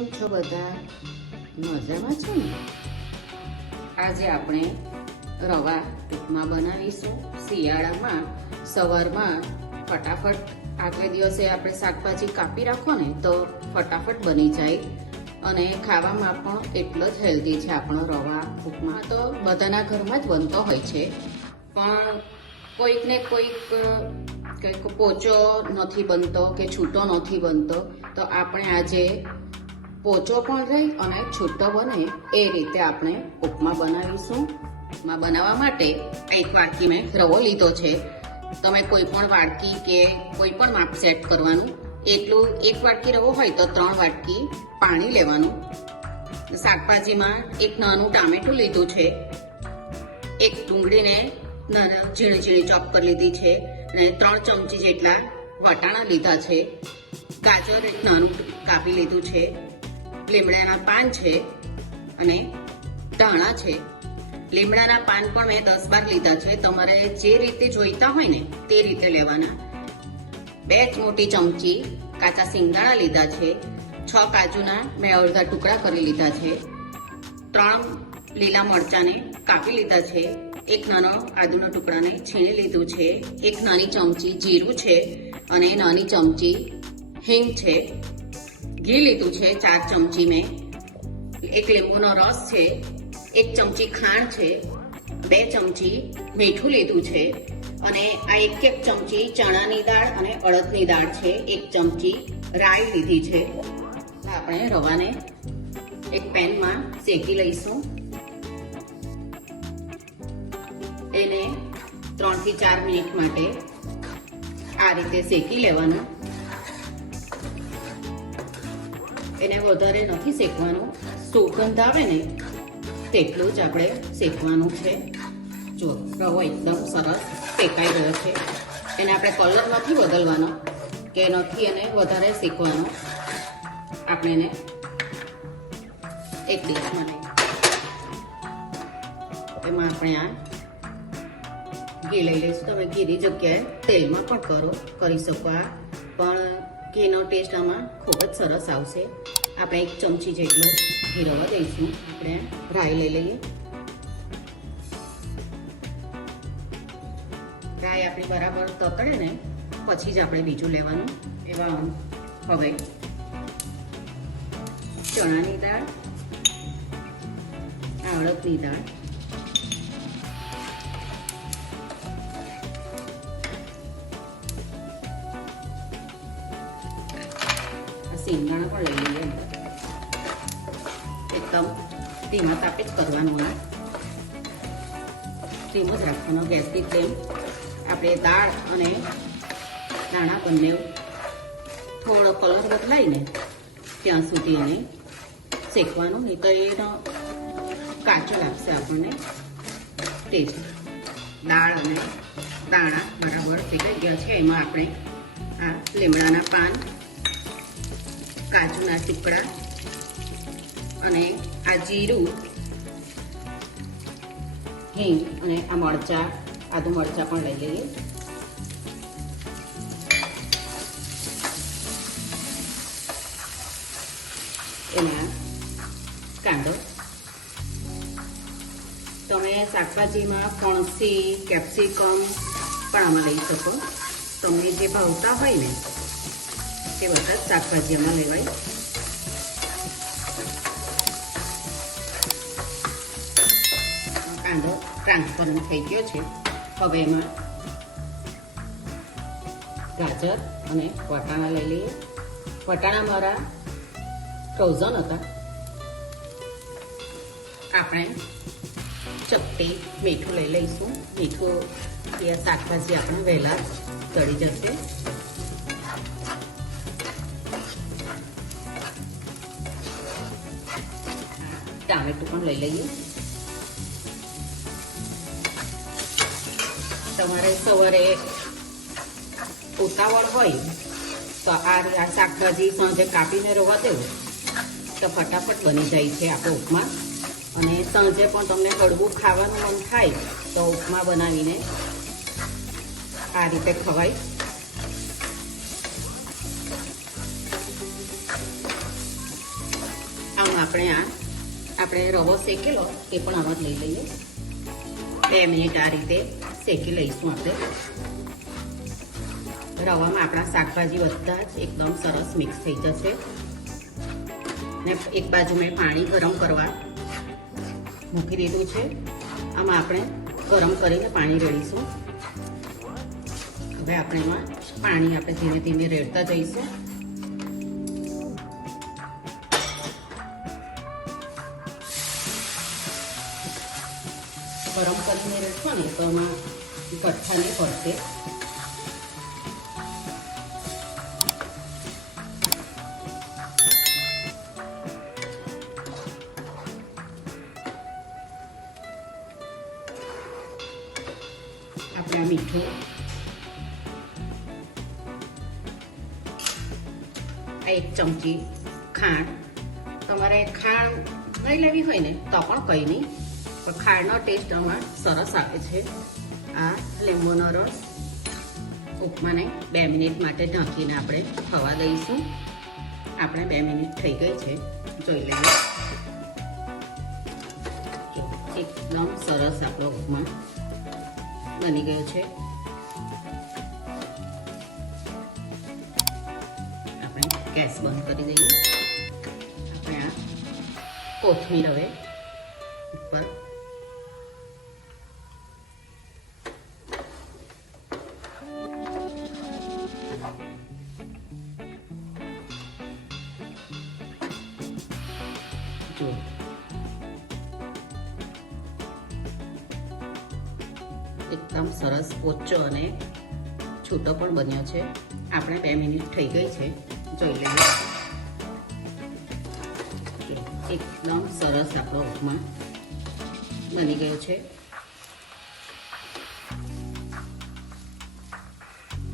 કેમ છો બધા? મજામાં છો ને? આજે આપણે રવા ઉપમા બનાવીશું. શિયાળામાં સવારમાં ફટાફટ આગલે દિવસે આપણે શાકભાજી કાપી રાખો ને તો ફટાફટ બની જાય અને ખાવામાં પણ એટલો જ હેલ્ધી છે આપણો રવા ઉપમા. તો બધાના ઘરમાં જ બનતો હોય છે, પણ કોઈક ને કોઈક કંઈક પોચો નથી બનતો કે છૂટો નથી બનતો, તો આપણે આજે પોચો પણ રહી અને છૂટો બને એ રીતે આપણે ઉપમા બનાવીશું. ઉપમા બનાવવા માટે એક વાટકી મેં રવો લીધો છે. તમે કોઈ પણ વાટકી કે કોઈ પણ માપ સેટ કરવાનું. એટલું એક વાટકી રવો હોય તો 3 વાટકી પાણી લેવાનું. શાકભાજીમાં એક નાનું ટામેટું લીધું છે, એક ડુંગળીને ઝીણી ઝીણી ચોપ કરી લીધી છે અને 3 ચમચી જેટલા વટાણા લીધા છે. ગાજર એક નાનું કાપી લીધું છે. લીમડાના પાન છે અને ધાણા છે. લીમડાના પાન પણ મેં 10-12 લીધા છે. તમારે જે રીતે જોઈતા હોય ને તે રીતે લેવાના. 2 મોટી ચમચી કાચા સિંગદાણા લીધા છે. 6 કાજુના મેં અડધા ટુકડા કરી લીધા છે. 3 લીલા મરચાંને કાપી લીધા છે. એક નાનો આદુનો ટુકડાને છીણી લીધું છે. એક નાની ચમચી જીરું છે અને નાની ચમચી હિંગ છે. ઘી લીધું છે 4 ચમચી મેં. એક લીંબુનો રસ છે. 1 ચમચી ખાંડ છે. 2 ચમચી મીઠું લીધું છે અને આ 1 ચમચી ચણાની દાળ અને અડદની દાળ છે. 1 ચમચી રાઈ લીધી છે. આપણે રવાને એક પેનમાં શેકી લઈશું. એને 3 થી 4 મિનિટ માટે આ રીતે શેકી લેવાનું. એને વધારે નથી શેકવાનું, સુગંધ આવે ને તેટલું જ આપણે શેકવાનું છે. જો રવો એકદમ સરસ શેકાઈ ગયો છે. એને આપણે કલર નથી બદલવાનો કે નથી એને વધારે શેકવાનો. આપણે એને એક ડીશમાં એમાં આપણે આ ઘી લઈ લઈશું. તમે ઘીની જગ્યાએ તેલમાં પણ કરી શકો. આ પણ ઘીનો ટેસ્ટ આમાં ખૂબ જ સરસ આવશે. આપણે 1 ચમચી જેટલો ઘી રવા દઈશું. આપણે રાઈ લઈ લઈએ. રાઈ આપણી બરાબર તતડે ને પછી જ આપણે બીજું લેવાનું. એવા હવે ચણાની દાળ, અડદની દાળ, સિંગદાણા પણ લઈ લઈએ. એકદમ ધીમા તાપે જ કરવાનું. ધીમો જ રાખવાનો ગેસની ફ્લેમ. આપણે દાળ અને દાણા બંને થોડો કલર બદલાઈને ત્યાં સુધી એને શેકવાનું, નહીં તો એનો કાચો લાગશે આપણને ટેસ્ટ. દાળ અને દાણા બરાબર શેકાઈ ગયા છે. એમાં આપણે આ લીમડાના પાન, કાજુના ટુકડા અને આ જીરું, હિંગ અને આ મરચાં, આદુ મરચાં પણ લઈ લઈએ. એમાં કાંદો. તમે શાકભાજીમાં ફણસી, કેપ્સિકમ પણ આમાં લઈ શકો. તમને જે ભાવતા હોય ને તે બધા જ શાકભાજી આમાં લેવાય. કાંદો ટ્રાન્સફરન્ટ થઈ ગયો છે. હવે એમાં ગાજર અને વટાણા લઈ લઈએ. વટાણા મારા ફ્રોઝન હતા. આપણે ચપટી મીઠું લઈ લઈશું. મીઠું એ શાકભાજી આપણે વહેલા તળી જશે. ટામેટું પણ લઈ લઈએ. તમારે સવારે ઉતાવળ હોય તો આ શાકભાજી સાંજે કાપીને રવા દેવું તો ફટાફટ બની જાય છે આપણો ઉપમા. અને સાંજે પણ તમને હળવું ખાવાનું મન થાય તો ઉપમા બનાવીને આ રીતે ખવાય. આપણે રવો શેકેલો એ પણ આમાં લઈ લઈએ. 2 મિનિટ આ રીતે શેકી લઈશું આપણે. રવામાં આપણા શાકભાજી બધા જ એકદમ સરસ મિક્સ થઈ જશે. ને એક બાજુ મેં પાણી ગરમ કરવા મૂકી દીધું છે. આમાં આપણે ગરમ કરીને પાણી રેડીશું. હવે આપણે એમાં પાણી આપણે ધીમે ધીમે રેડતા જઈશું. ગરમ કરીને રેડશો ને તો એમાં કઠ્ઠા નહીં પડશે. આપણે મીઠું, આ 1 ચમચી ખાંડ. તમારે ખાંડ નહીં લેવી હોય ને તો પણ કંઈ નહીં, પણ ખાંડનો ટેસ્ટ આમાં સરસ આવે છે. આ લીંબુનો રસ ઉપમાને 2 મિનિટ માટે ઢાંકીને આપણે થવા દઈશું. આપણે 2 મિનિટ થઈ ગઈ છે, જોઈ લઈએ. એકદમ સરસ આપણો ઉપમા બની ગયો છે. આપણે ગેસ બંધ કરી દઈએ. આપણે આ કોથમીર હવે ઉપર જો એકદમ સરસ પોચો અને છૂટો પણ બન્યો છે. આપણે 2 મિનિટ થઈ ગઈ છે, જોઈ લઈએ. એકદમ સરસ આપણો ઉપમા બની ગયો છે.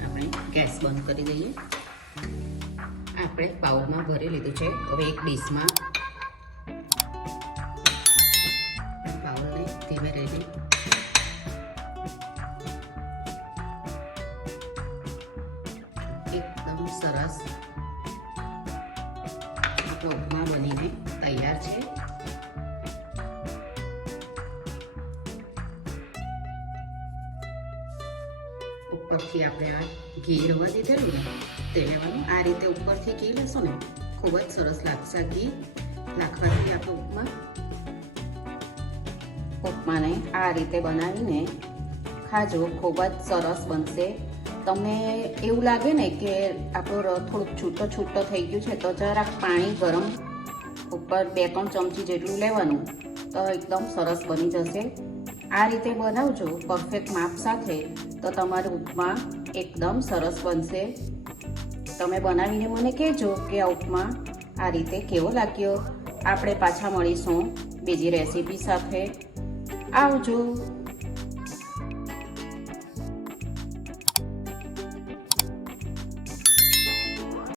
આપણે ગેસ બંધ કરી દઈએ. આપણે બાઉલમાં ભરી લીધું છે. હવે એક ડીશમાં બાઉલને ધીમે રહી એકદમ સરસ ઉપમા બનીને તૈયાર છે. ઉપરથી આપણે આ ઘી રવા દીધેલું ને તે લેવાનું. આ રીતે ઉપરથી ઘી લેશો ને ખૂબ જ સરસ લાગશે. ઘી નાખવાથી આપણો ઉપમાને આ રીતે બનાવીને ખાજો, ખૂબ જ સરસ બનશે. તમને એવું લાગે ને કે આપણો થોડુંક છૂટો થઈ ગયું છે તો જરાક પાણી ગરમ ઉપર 2-3 ચમચી જેટલું લેવાનું તો એકદમ સરસ બની જશે. આ રીતે બનાવજો પરફેક્ટ માપ સાથે તો તમારું ઉપમા એકદમ સરસ બનશે. તમે બનાવીને મને કહેજો કે આ ઉપમા આ રીતે કેવો લાગ્યો. આપણે પાછા મળીશું બીજી રેસીપી સાથે. આવજો.